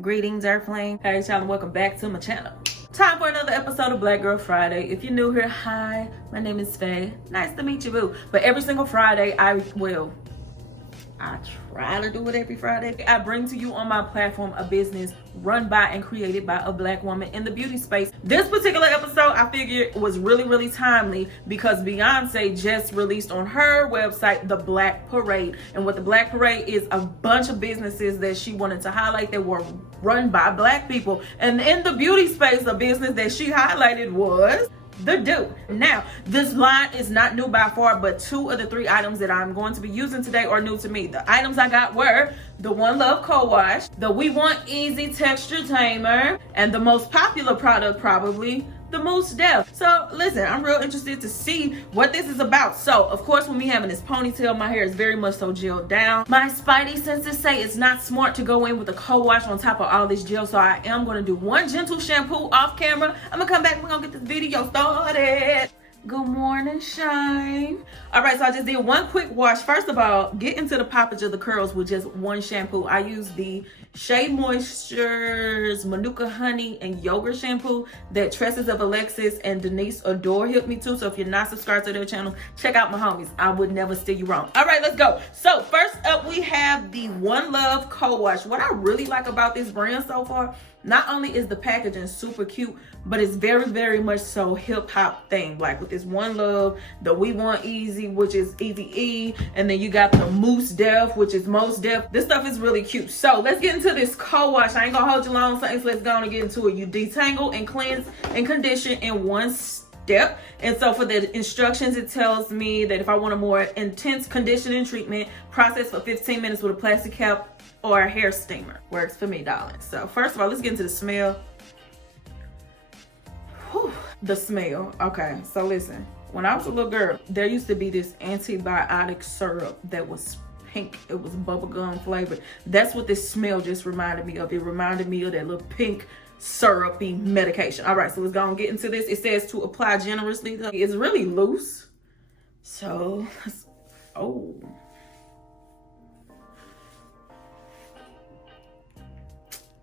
Greetings, Earthlings. Hey, y'all, and welcome back to my channel. Time for another episode of Black Girl Friday. If you're new here, hi, my name is Faye. Nice to meet you, boo. But every single Friday, I try to do it every Friday. I bring to you on my platform a business run by and created by a Black woman in the beauty space. This particular episode, I figured, was really timely because Beyonce just released on her website the Black Parade. And what the Black Parade is, a bunch of businesses that she wanted to highlight that were run by Black people. And in the beauty space, the business that she highlighted was the DOUX. Now, this line is not new by far, but 2 of the 3 items that I'm going to be using today are new to me. The items I got were the One Love Co-Wash, the We Want Easy Texture Tamer, and the most popular product probably, the Mousse Def. So listen, I'm real interested to see what this is about. So of course, with me having this ponytail, my hair is very much so gelled down. My spidey senses say it's not smart to go in with a co-wash on top of all this gel, so I am going to do one gentle shampoo off camera. I'm gonna come back, we're gonna get this video started. Good morning, Shine. All right, so I just did one quick wash. First of all, get into the poppage of the curls with just one shampoo. I use the Shea Moisture's Manuka Honey and Yogurt shampoo that Tresses of Alexis and Denise Adore helped me to. So if you're not subscribed to their channel, check out my homies. I would never steer you wrong. All right, let's go. So first up, we have the One Love Co-Wash. What I really like about this brand so far, not only is the packaging super cute, but it's very much so hip hop thing. Like with this One Love, the We Want Easy, which is Easy E, and then you got the Mousse Def, which is Most Def. This stuff is really cute. So let's get into this co-wash. I ain't gonna hold you long, so let's go on and get into it. You detangle and cleanse and condition in one step. And so for the instructions, it tells me that if I want a more intense conditioning treatment, process for 15 minutes with a plastic cap or a hair steamer. Works for me, darling. So first of all, let's get into the smell. Whew, the smell. Okay, so listen. When I was a little girl, there used to be this antibiotic syrup that was pink. It was bubblegum flavored. That's what this smell just reminded me of. It reminded me of that little pink syrupy medication. All right, so let's go and get into this. It says to apply generously. It's really loose. So, oh.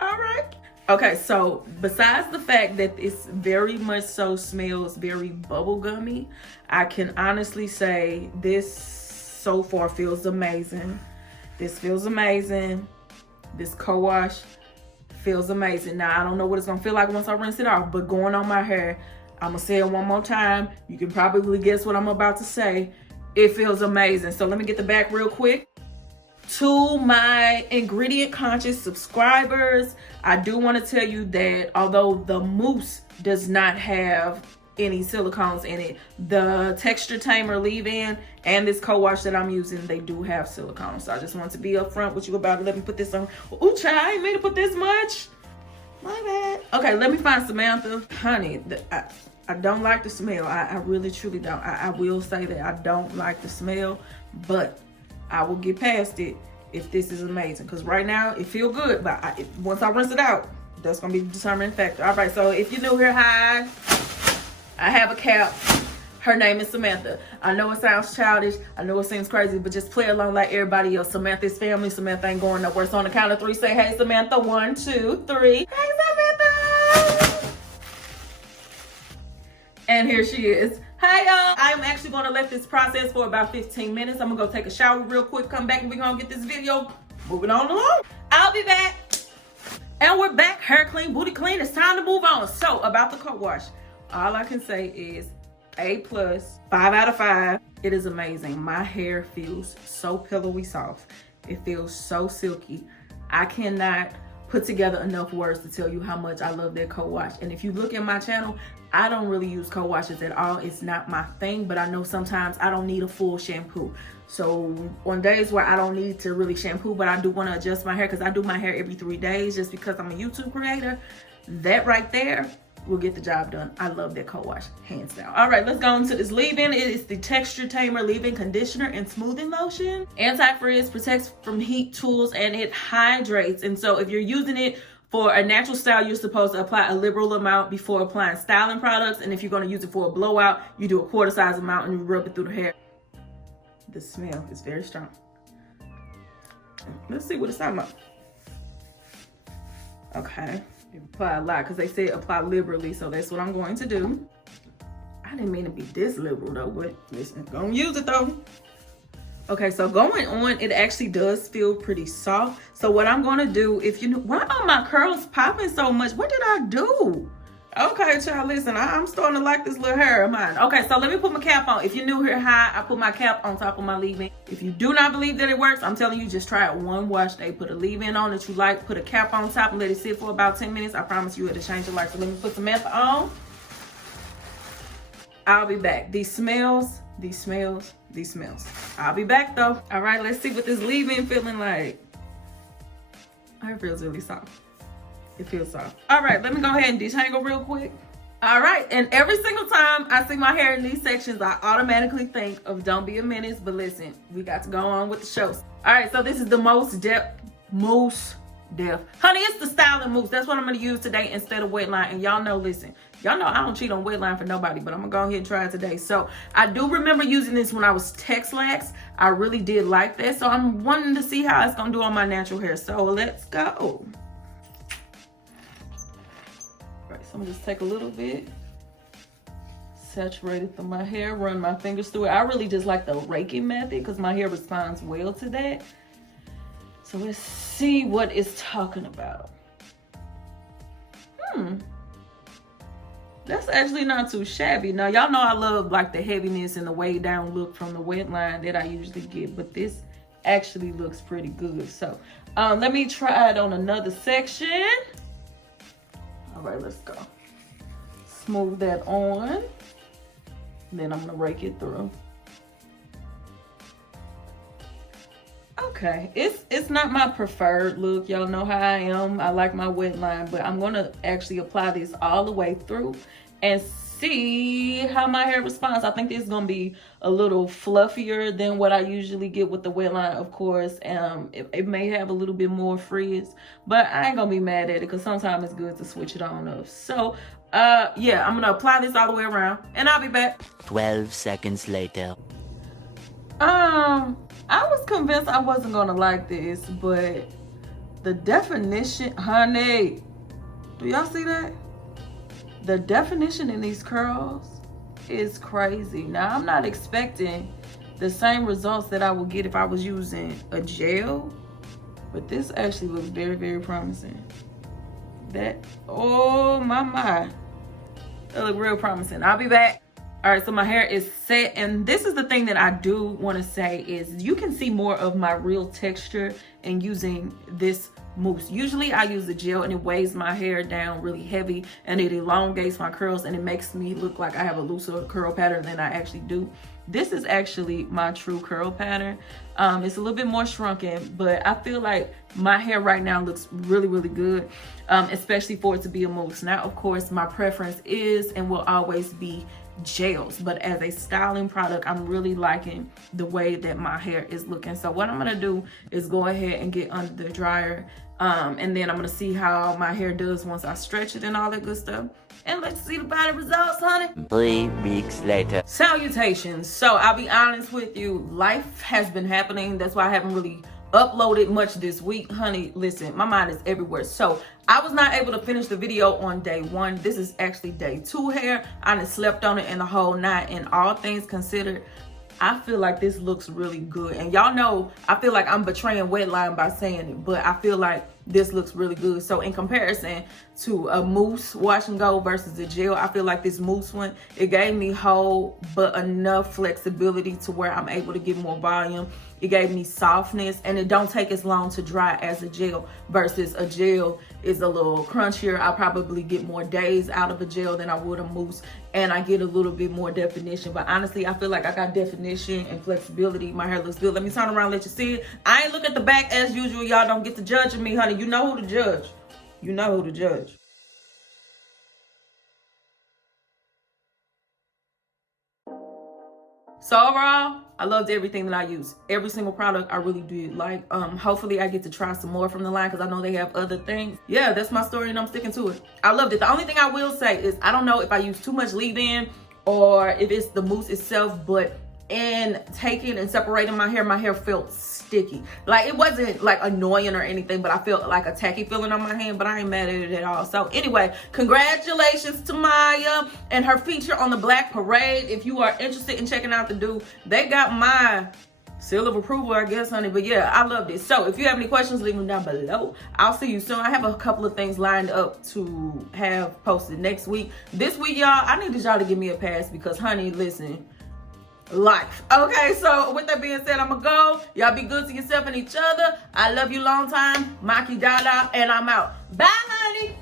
All right. Okay, so besides the fact that it's very much so smells very bubblegummy, I can honestly say this so far feels amazing. This feels amazing. This co-wash feels amazing. Now, I don't know what it's gonna feel like once I rinse it off, but going on my hair, I'm gonna say it one more time. You can probably guess what I'm about to say. It feels amazing. So let me get the back real quick. To my ingredient conscious subscribers, I do want to tell you that although the mousse does not have any silicones in it, the texture tamer leave-in and this co-wash that I'm using, they do have silicones. So I just want to be upfront with you about it. Let me put this on. Ooh, child, I ain't made to put this much. My bad. Okay, let me find Samantha. Honey, I don't like the smell. I really truly don't. I will say that I don't like the smell, but I will get past it if this is amazing. Because right now, it feels good, but once I rinse it out, that's going to be the determining factor. All right, so if you're new here, hi. I have a cap. Her name is Samantha. I know it sounds childish. I know it seems crazy, but just play along like everybody else. Samantha's family. Samantha ain't going nowhere. So on the count of 3, say, hey, Samantha. 1, 2, 3. Hey, Samantha. And here she is. Hey y'all, I'm actually gonna let this process for about 15 minutes. I'm gonna go take a shower real quick, come back, and we're gonna get this video moving on along. I'll be back. And we're back, hair clean, booty clean. It's time to move on. So about the co-wash, all I can say is A+, 5 out of 5. It is amazing. My hair feels so pillowy soft. It feels so silky. I cannot put together enough words to tell you how much I love that co-wash. And if you look at my channel, I don't really use co-washes at all. It's not my thing, but I know sometimes I don't need a full shampoo. So on days where I don't need to really shampoo, but I do want to adjust my hair because I do my hair every 3 days just because I'm a YouTube creator, that right there will get the job done. I love that co-wash, hands down. All right, let's go into this leave-in. It is the Texture Tamer leave-in conditioner and smoothing lotion. Anti-Frizz protects from heat tools and it hydrates. And so if you're using it for a natural style, you're supposed to apply a liberal amount before applying styling products. And if you're going to use it for a blowout, you do a quarter size amount and you rub it through the hair. The smell is very strong. Let's see what it's talking about. Okay, apply a lot because they said apply liberally, so that's what I'm going to do. I didn't mean to be this liberal though, but listen, gonna use it though. Okay, so going on, it actually does feel pretty soft. So what I'm gonna do, if you know, why are my curls popping so much? What did I do? Okay, child, listen, I'm starting to like this little hair of mine. Okay, so let me put my cap on. If you're new here, hi, I put my cap on top of my leave-in. If you do not believe that it works, I'm telling you, just try it one wash day. Put a leave-in on that you like, put a cap on top and let it sit for about 10 minutes. I promise you it'll change your life. So let me put some method on. I'll be back. These smells. I'll be back though. All right, let's see what this leave-in feeling like. It feels really soft. It feels soft. All right, let me go ahead and detangle real quick. All right, and every single time I see my hair in these sections, I automatically think of Don't Be a Menace, but listen, we got to go on with the show. All right, so this is the mousse depth. Honey, it's the styling mousse. That's what I'm gonna use today instead of wet line. And y'all know, listen, y'all know I don't cheat on wet line for nobody, but I'm gonna go ahead and try it today. So I do remember using this when I was Tex-Lax. I really did like that. So I'm wanting to see how it's gonna do on my natural hair. So let's go. So I'm gonna just take a little bit, saturate it through my hair, run my fingers through it. I really just like the raking method because my hair responds well to that. So let's see what it's talking about. That's actually not too shabby. Now, y'all know I love like the heaviness and the way down look from the wet line that I usually get, but this actually looks pretty good. So let me try it on another section. All right, let's go. Smooth that on. Then I'm gonna rake it through. Okay, it's not my preferred look. Y'all know how I am. I like my wet line, but I'm gonna actually apply this all the way through and see how my hair responds. I think this is gonna be a little fluffier than what I usually get with the wet line, of course. It may have a little bit more frizz, but I ain't gonna be mad at it because sometimes it's good to switch it on up. So yeah, I'm gonna apply this all the way around and I'll be back. 12 seconds later. I was convinced I wasn't gonna like this, but the definition, honey, do y'all see that? The definition in these curls is crazy. Now, I'm not expecting the same results that I would get if I was using a gel, but this actually looks very, very promising. Oh my. That look real promising. I'll be back. All right, so my hair is set, and this is the thing that I do want to say is you can see more of my real texture in using this mousse. Usually I use the gel and it weighs my hair down really heavy and it elongates my curls and it makes me look like I have a looser curl pattern than I actually do. This is actually my true curl pattern. It's a little bit more shrunken, but I feel like my hair right now looks really, really good, especially for it to be a mousse. Now, of course, my preference is and will always be gels, but as a styling product, I'm really liking the way that my hair is looking. So what I'm gonna do is go ahead and get under the dryer, and then I'm gonna see how my hair does once I stretch it and all that good stuff. And let's see the body results, honey. 3 weeks later. Salutations. So I'll be honest with you, life has been happening. That's why I haven't really uploaded much this week, honey. Listen, my mind is everywhere. So I was not able to finish the video on day 1. This is actually day 2 hair. I done slept on it in the whole night, and all things considered, I feel like this looks really good. And y'all know I feel like I'm betraying wet line by saying it, but I feel like this looks really good. So in comparison to a mousse wash and go versus a gel, I feel like this mousse one, it gave me whole but enough flexibility to where I'm able to get more volume. It gave me softness, and it don't take as long to dry as a gel versus a gel is a little crunchier. I probably get more days out of a gel than I would a mousse, and I get a little bit more definition. But honestly, I feel like I got definition and flexibility. My hair looks good. Let me turn around and let you see it. I ain't look at the back as usual. Y'all don't get to judging me, honey. You know who to judge. You know who to judge. So overall, I loved everything that I used. Every single product I really did like. Hopefully I get to try some more from the line because I know they have other things. Yeah, that's my story and I'm sticking to it. I loved it. The only thing I will say is I don't know if I use too much leave-in or if it's the mousse itself, but and taking and separating my hair felt sticky. Like, it wasn't like annoying or anything, but I felt like a tacky feeling on my hand, but I ain't mad at it at all. So anyway, congratulations to Maya and her feature on the Black Parade. If you are interested in checking out the DOUX, they got my seal of approval, I guess, honey. But yeah, I love this. So if you have any questions, leave them down below. I'll see you soon. I have a couple of things lined up to have posted next week. This week, y'all, I needed y'all to give me a pass because, honey, listen, life. Okay, so with that being said, I'm gonna go. Y'all be good to yourself and each other. I love you long time. Maki Dada, and I'm out. Bye, honey.